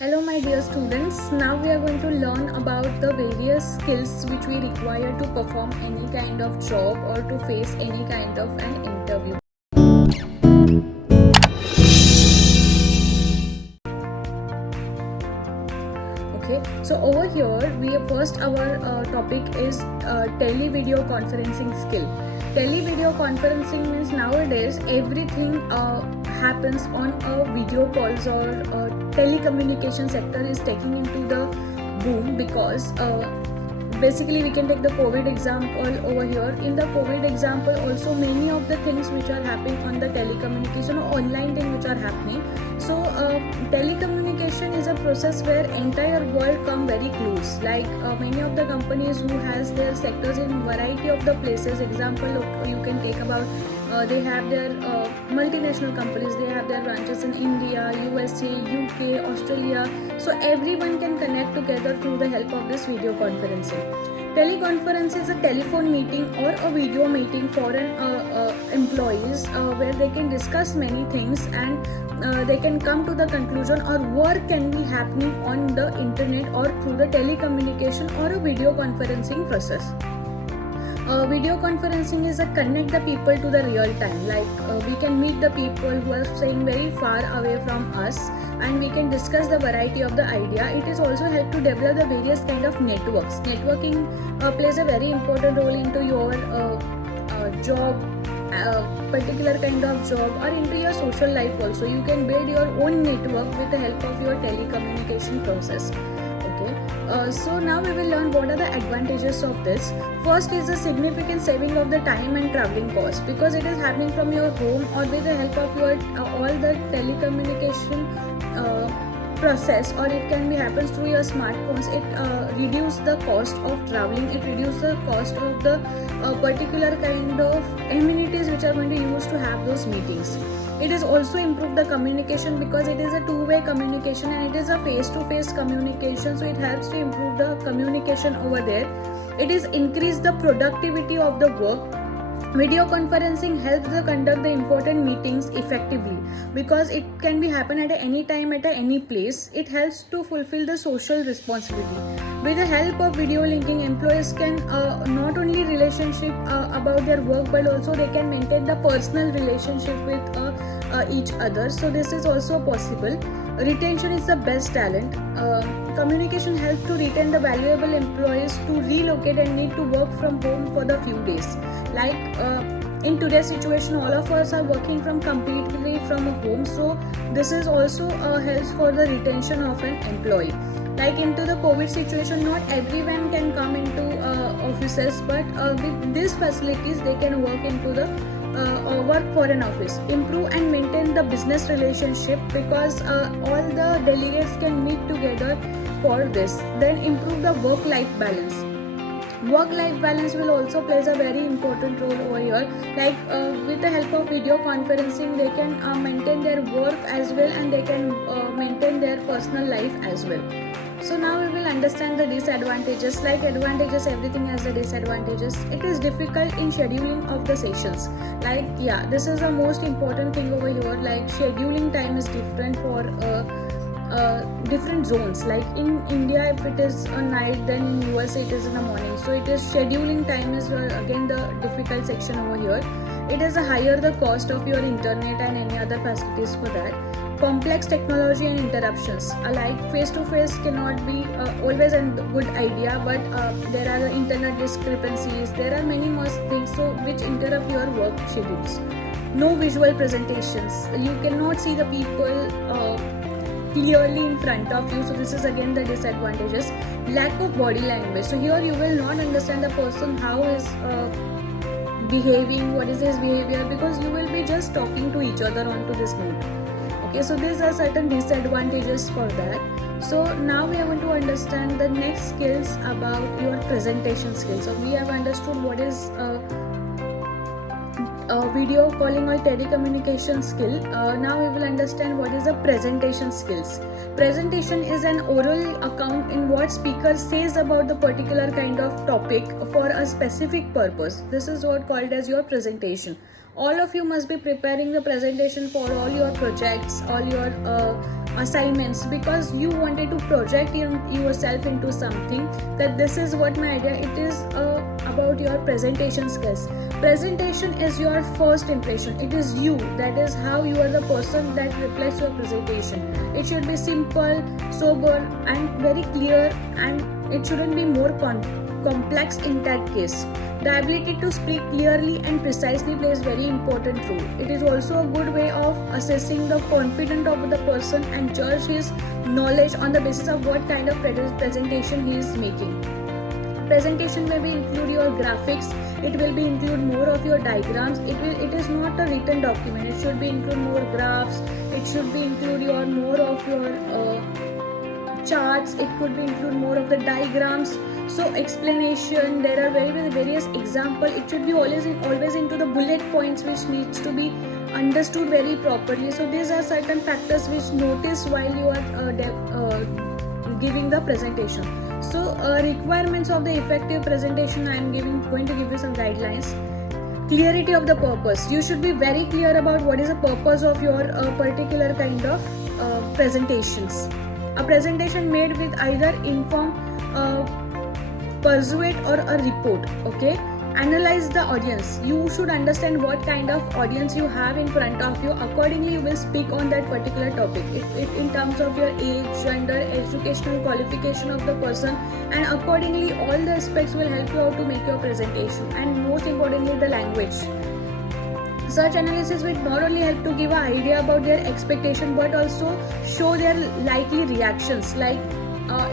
Hello my dear students, now we are going to learn about the various skills which we require to perform any kind of job or to face any kind of an interview. Okay, so over here we first our topic is tele video conferencing skill. Tele video conferencing means nowadays everything happens on a video calls or telecommunication sector is taking into the boom because basically we can take the COVID example over here. In the COVID example also many of the things which are happening on the telecommunication or online thing which are happening. So telecommunication is a process where entire world come very close, like many of the companies who has their sectors in variety of the places. Example you can take about they have their multinational companies, they have their branches in India, USA, UK, Australia. So everyone can connect together through the help of this video conferencing. Teleconference is a telephone meeting or a video meeting for an employees where they can discuss many things and they can come to the conclusion, or work can be happening on the internet or through the telecommunication or a video conferencing process. Video conferencing is a connect the people to the real time, like we can meet the people who are staying very far away from us and we can discuss the variety of the idea. It is also help to develop the various kind of networks. Networking plays a very important role into your job, particular kind of job, or into your social life also. You can build your own network with the help of your telecommunication process. So now we will learn what are the advantages of this. First is a significant saving of the time and traveling cost, because it is happening from your home or with the help of your all the telecommunication process, or it can be happens through your smartphones. It reduce the cost of traveling, it reduce the cost of the particular kind of amenities which are going to use to have those meetings. It is also improve the communication because it is a two-way communication and it is a face-to-face communication, so it helps to improve the communication over there. It is increase the productivity of the work. Video conferencing helps to conduct the important meetings effectively because it can be happen at any time at any place. It helps to fulfill the social responsibility. With the help of video linking, employees can not only relationship about their work, but also they can maintain the personal relationship with each other. So this is also possible. Retention is the best talent. Communication helps to retain the valuable employees to relocate and need to work from home for the few days. Like in today's situation, all of us are working from completely from home. So this is also helps for the retention of an employee. Like into the COVID situation, not everyone can come into offices, but with these facilities they can work into the work for an office. Improve and maintain the business relationship because all the delegates can meet together for this. Then improve the work-life balance. Work-life balance will also plays a very important role over here. Like with the help of video conferencing, they can maintain their work as well and they can maintain their personal life as well. So now we will understand the disadvantages. Like advantages, everything has the disadvantages. It is difficult in scheduling of the sessions. Like this is the most important thing over here. Like scheduling time is different for different zones. Like in India, if it is a night, then in USA it is in the morning. So it is scheduling time is again the difficult section over here. It is a higher the cost of your internet and any other facilities for that. Complex technology and interruptions. Like face-to-face cannot be always a good idea, but there are internet discrepancies. There are many more things which interrupt your work schedules. No visual presentations. You cannot see the people clearly in front of you, so this is again the disadvantages. Lack of body language. So here you will not understand the person how is behaving, what is his behavior, because you will be just talking to each other onto this note. Okay, so these are certain disadvantages for that. So now we are going to understand the next skills about your presentation skills. So we have understood what is video calling or telecommunication skill. Now we will understand what is a presentation skills. Presentation is an oral account in what speaker says about the particular kind of topic for a specific purpose. This is what called as your presentation. All of you must be preparing the presentation for all your projects, all your assignments, because you wanted to project yourself into something, that this is what my idea. It is about your presentation skills. Presentation is your first impression. It is you, that is how you are the person that reflects your presentation. It should be simple, sober and very clear, and it shouldn't be more complex in that case. The ability to speak clearly and precisely plays very important role. It is also a good way of assessing the confidence of the person and judge his knowledge on the basis of what kind of presentation he is making. Presentation may be include your graphics, it will be include more of your diagrams. It is not a written document. It should be include more graphs, it should be include your more of your charts, it could be include more of the diagrams. So explanation, there are various example. It should be always into the bullet points which needs to be understood very properly. So these are certain factors which notice while you are giving the presentation. So requirements of the effective presentation, I am going to give you some guidelines. Clarity of the purpose. You should be very clear about what is the purpose of your particular kind of presentations. A presentation made with either inform, persuade or a report. Okay, analyze the audience. You should understand what kind of audience you have in front of you. Accordingly you will speak on that particular topic, it in terms of your age, gender, educational qualification of the person, and accordingly all the aspects will help you out to make your presentation. And most importantly, the language. Such analysis will not only help to give an idea about their expectation, but also show their likely reactions. Like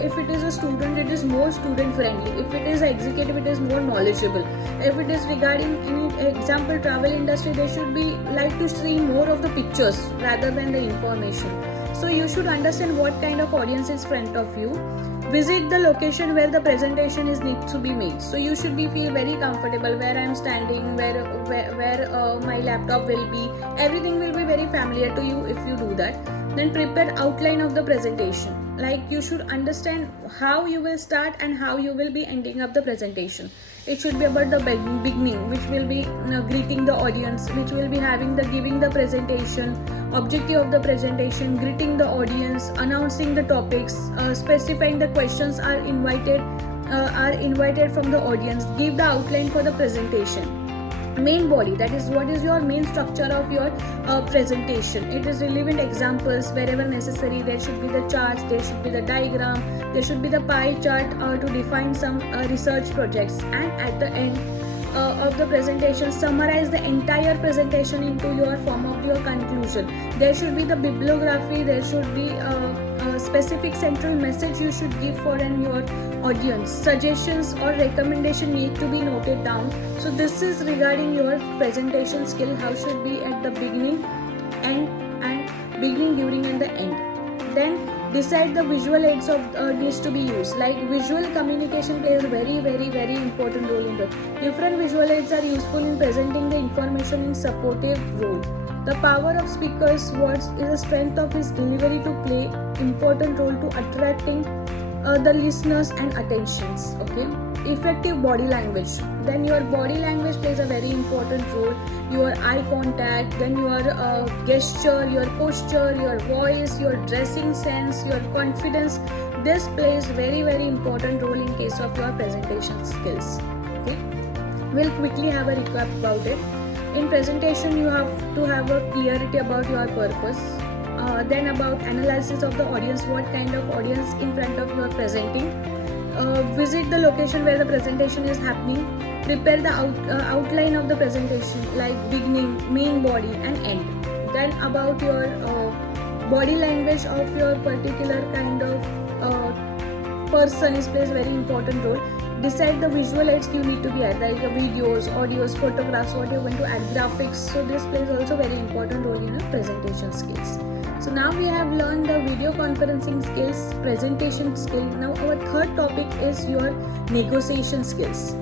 if it is a student, it is more student friendly. If it is an executive, it is more knowledgeable. If it is regarding any example travel industry, they should be like to see more of the pictures rather than the information. So you should understand what kind of audience is in front of you. Visit the location where the presentation is need to be made. So you should be feel very comfortable where I am standing, where my laptop will be. Everything will be very familiar to you if you do that. Then prepare outline of the presentation. Like you should understand how you will start and how you will be ending up the presentation. It should be about the beginning, which will be greeting the audience, which will be having the giving the presentation, objective of the presentation, greeting the audience, announcing the topics, specifying the questions are invited from the audience, give the outline for the presentation. Main body, that is what is your main structure of your presentation. It is relevant examples wherever necessary. There should be the charts, there should be the diagram, there should be the pie chart to define some research projects. And at the end of the presentation, summarize the entire presentation into your form of your conclusion. There should be the bibliography, there should be a specific central message you should give for your audience. Suggestions or recommendation need to be noted down. So this is regarding your presentation skill, how should be at the beginning, and beginning, during and the end. Then decide the visual aids of needs to be used. Like visual communication plays a very important role in that. Different visual aids are useful in presenting the information in supportive role. The power of speaker's words is the strength of his delivery to play important role to attracting the listeners and attentions. Okay, effective body language. Then your body language plays a very important role. Your eye contact, then your gesture, your posture, your voice, your dressing sense, your confidence. This plays very important role in case of your presentation skills. Okay, we'll quickly have a recap about it. In presentation, you have to have a clarity about your purpose. Then about analysis of the audience, what kind of audience in front of you are presenting. Visit the location where the presentation is happening. Prepare the outline of the presentation, like beginning, main body and end. Then about your body language of your particular kind of person is plays very important role. Decide the visual aids you need to be add, like videos, audios, photographs, what you're going to add, graphics. So this plays also very important role in your presentation skills. So now we have learned the video conferencing skills, presentation skill. Now our third topic is your negotiation skills.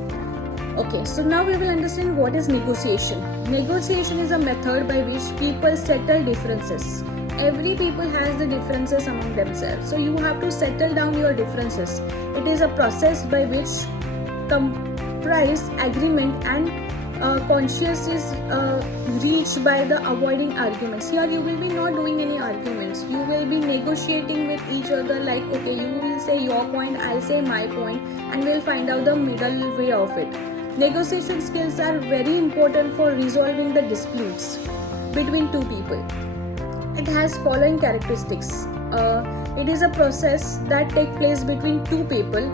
Okay, so now we will understand what is negotiation. Negotiation is a method by which people settle differences. Every people has the differences among themselves. So you have to settle down your differences. It is a process by which comprise agreement and conscious is reached by the avoiding arguments. Here you will be not doing any arguments, you will be negotiating with each other, like okay, you will say your point, I'll say my point, and we'll find out the middle way of it. Negotiation skills are very important for resolving the disputes between two people. It has following characteristics. It is a process that takes place between two people.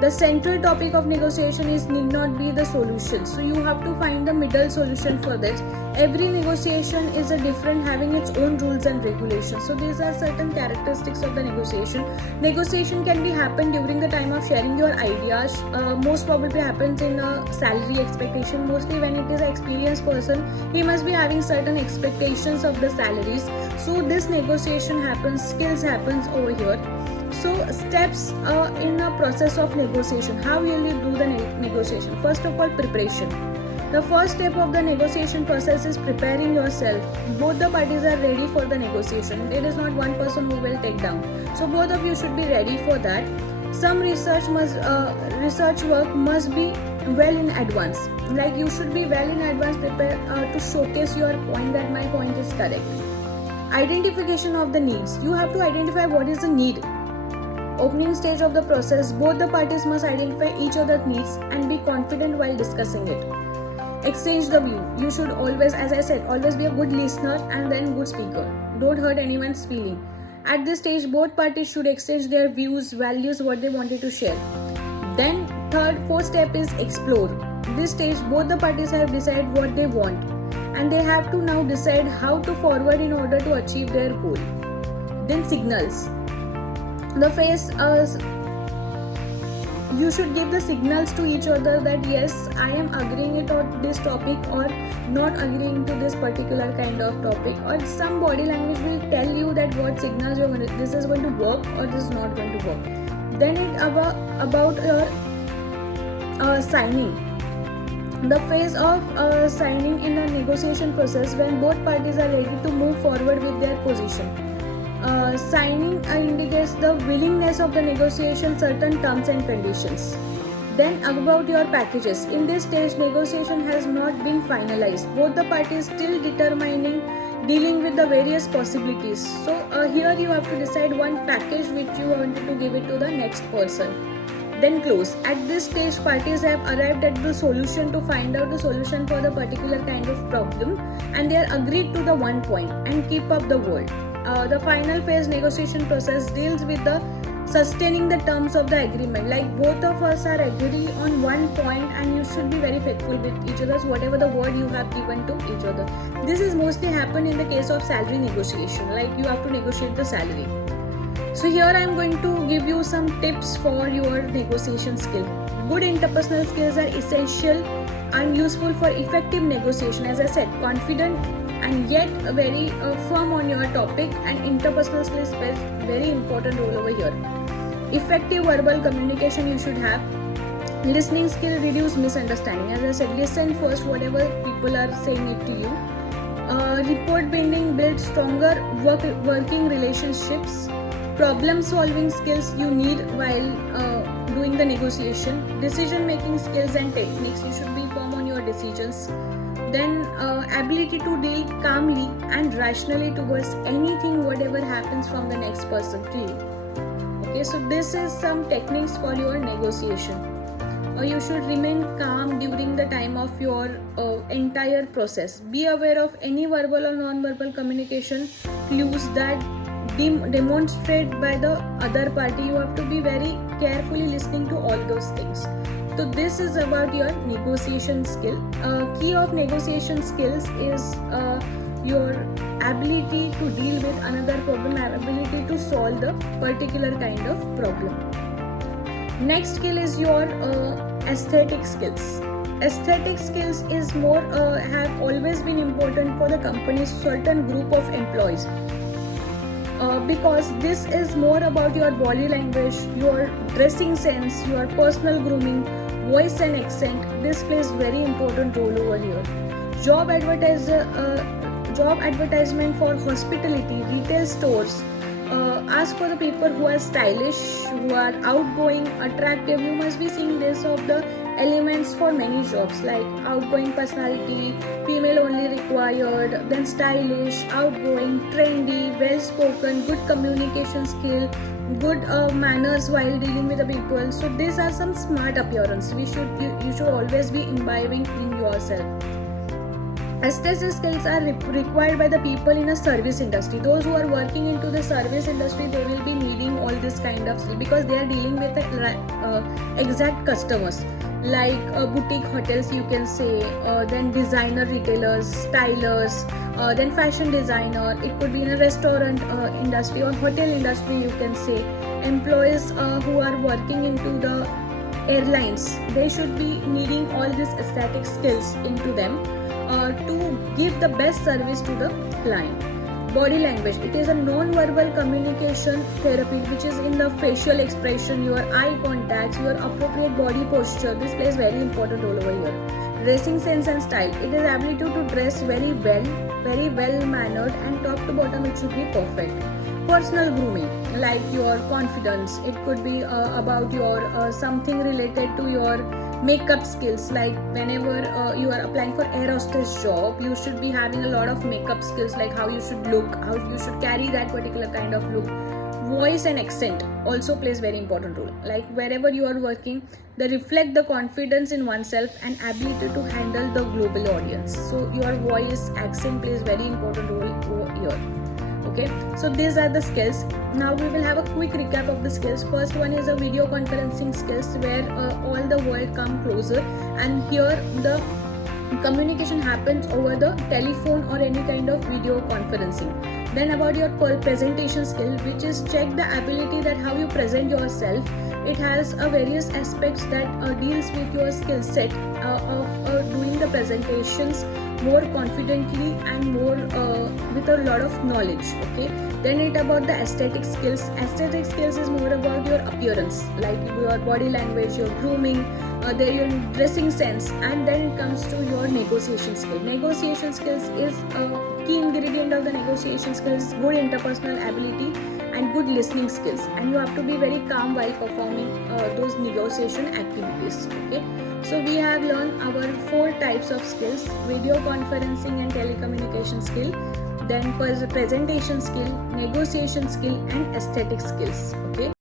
The central topic of negotiation is need not be the solution, so you have to find the middle solution for this. Every negotiation is a different, having its own rules and regulations. So these are certain characteristics of the negotiation. Negotiation can be happen during the time of sharing your ideas. Most probably happens in a salary expectation. Mostly when it is an experienced person, he must be having certain expectations of the salaries. So this negotiation happens, skills happens over here. So steps in a process of negotiation. How will you do the negotiation? First of all, preparation. The first step of the negotiation process is preparing yourself. Both the parties are ready for the negotiation. It is not one person who will take down. So both of you should be ready for that. Some research work must be well in advance. Like you should be well in advance prepared to showcase your point, that my point is correct. Identification of the needs. You have to identify what is the need. Opening stage of the process, both the parties must identify each other's needs and be confident while discussing it. Exchange the view. You should always, as I said, always be a good listener and then good speaker. Don't hurt anyone's feeling. At this stage, both parties should exchange their views, values, what they wanted to share. Then fourth step is explore. This stage, both the parties have decided what they want and they have to now decide how to forward in order to achieve their goal. Then signals. The phase, you should give the signals to each other that yes, I am agreeing it on this topic or not agreeing to this particular kind of topic, or some body language will tell you that what signals you're going to, this is going to work or this is not going to work. Then it about your signing. The phase of signing in a negotiation process, when both parties are ready to move forward with their position. Signing indicates the willingness of the negotiation, certain terms and conditions. Then about your packages. In this stage, negotiation has not been finalized. Both the parties still dealing with the various possibilities. So here you have to decide one package which you wanted to give it to the next person. Then close. At this stage, parties have arrived at the solution to find out the solution for the particular kind of problem, and they are agreed to the one point and keep up the word. The final phase negotiation process deals with the sustaining the terms of the agreement. Like both of us are agree on one point and you should be very faithful with each other, whatever the word you have given to each other. This is mostly happen in the case of salary negotiation, like you have to negotiate the salary. So here I am going to give you some tips for your negotiation skill. Good interpersonal skills are essential and useful for effective negotiation. As I said, confident and yet very firm on your topic, and interpersonal skills plays very important role over here. Effective verbal communication you should have. Listening skill reduce misunderstanding. As I said, listen first whatever people are saying it to you. Report building builds stronger working relationships. Problem solving skills you need while doing the negotiation. Decision making skills and techniques. You should be firm on your decisions. Then ability to deal calmly and rationally towards anything whatever happens from the next person to you. Okay, so this is some techniques for your negotiation. You should remain calm during the time of your entire process. Be aware of any verbal or non-verbal communication clues that demonstrate by the other party. You have to be very carefully listening to all those things. So this is about your negotiation skill. Key of negotiation skills is your ability to deal with another problem, ability to solve the particular kind of problem. Next skill is your aesthetic skills. Aesthetic skills is more have always been important for the company's certain group of employees. Because this is more about your body language, your dressing sense, your personal grooming, voice and accent. This plays very important role over here. Job advertisement for hospitality, retail stores. Ask for the people who are stylish, who are outgoing, attractive. You must be seeing this of the elements for many jobs like outgoing personality, female only required, then stylish, outgoing, trendy, well spoken, good communication skill, good manners while dealing with the people. So these are some smart appearance you should always be imbibing in yourself. Aesthetic skills are required by the people in a service industry. Those who are working into the service industry, they will be needing all this kind of skill because they are dealing with exact customers like boutique hotels, you can say, then designer retailers, stylers, then fashion designer. It could be in a restaurant industry or hotel industry, you can say. Employees who are working into the airlines, they should be needing all these aesthetic skills into them to give the best service to the client. Body language, it is a non-verbal communication therapy which is in the facial expression, your eye contacts, your appropriate body posture. This plays very important role over here. Dressing sense and style, it is ability to dress very well mannered, and top to bottom it should be perfect. Personal grooming, like your confidence, it could be about your something related to your makeup skills, like whenever you are applying for air hostess job, you should be having a lot of makeup skills, like how you should look, how you should carry that particular kind of look. Voice and accent also plays very important role, like wherever you are working, they reflect the confidence in oneself and ability to handle the global audience. So your voice, accent plays very important role over here. Okay, so these are the skills. Now we will have a quick recap of the skills. First one is a video conferencing skills, where all the world come closer, and here the communication happens over the telephone or any kind of video conferencing. Then about your presentation skill, which is check the ability that how you present yourself. It has various aspects that deals with your skill set of doing the presentations more confidently and more with a lot of knowledge. Okay, then it about the aesthetic skills. Aesthetic skills is more about your appearance, like your body language, your grooming, your dressing sense. And then it comes to your negotiation skill. Negotiation skills is a key ingredient of the negotiation skills, good interpersonal ability and good listening skills, and you have to be very calm while performing those negotiation activities. Okay, so we have learned our 4 types of skills: video conferencing and telecommunication skill, then presentation skill, negotiation skill and aesthetic skills. Okay,